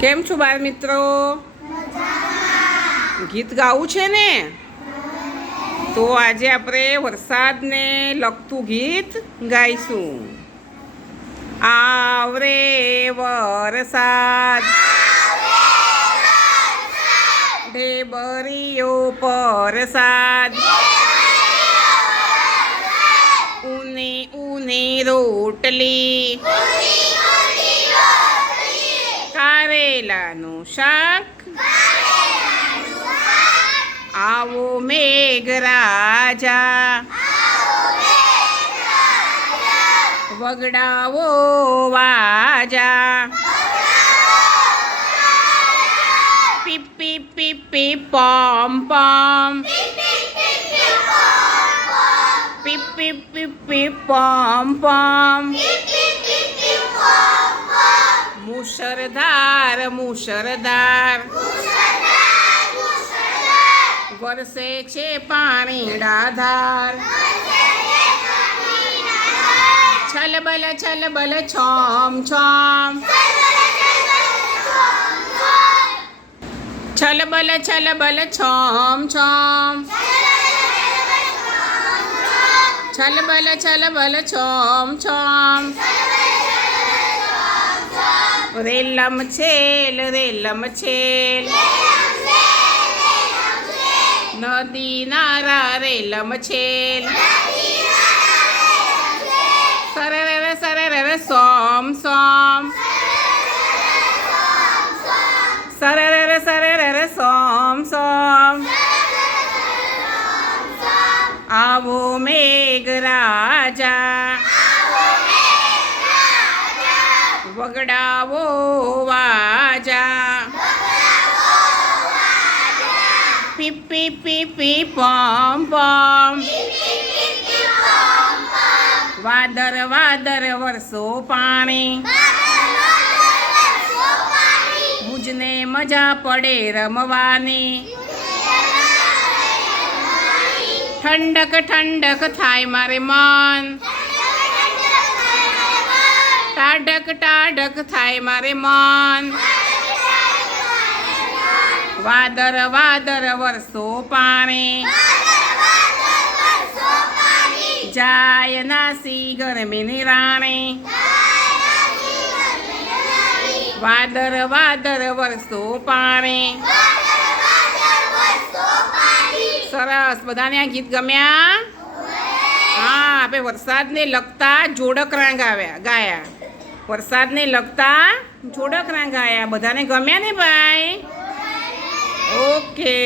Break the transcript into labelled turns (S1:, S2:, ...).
S1: કેમ છો બાળ મિત્રો ગીત ગાવું છે ને? તો આજે આપણે વરસાદને લગતું ગીત ગાઈશું. આવરે વરસાદ. ઢેબરીઓ પરસાદ. ઉની ઉની રોટલી. કારેલાનું શાક આવો મેઘરાજા વગડાવો વાજા પીપ પીપ પીપ પીપ પમ પમ પીપ પીપ પીપ પીપ પમ પમ મુશરધાર મુશરધાર વરસે છે પાણીડા ધાર. છલબલ છલબલ, છમ છમ. છલબલ છલબલ, છમ છમ. છલબલ છલબલ, છોમ, છમ. உதையில்லாம சேல் உதையில்லாம சேல் நதி நாராரே இல்லாம சேல் சரரர சரரர சாம் சாம் சரரர சரரர சாம் சாம் आवो मेघराजा વગડાવો, વાજા. પી પી પી પી, પમ પમ. વાદર વાદર વરસો પાણી. મુજને મજા પડે રમવાની. ઠંડક ઠંડક થાય મારે મન. ટાઢક ટાઢક થાય મારે મન. વાદર વાદર વરસો પાણી. જાય નાસી ગરમીની રાણી. વાદર વાદર વરસો પાણી. સરસ, બધાને આ ગીત ગમ્યા? હા આપણે વરસાદને લગતા જોડકરા ગાવ્યા ગાયા. વરસાદને લગતા જોડકરા ગાયા બધાને ગમ્યા ને ભાઈ? ઓકે.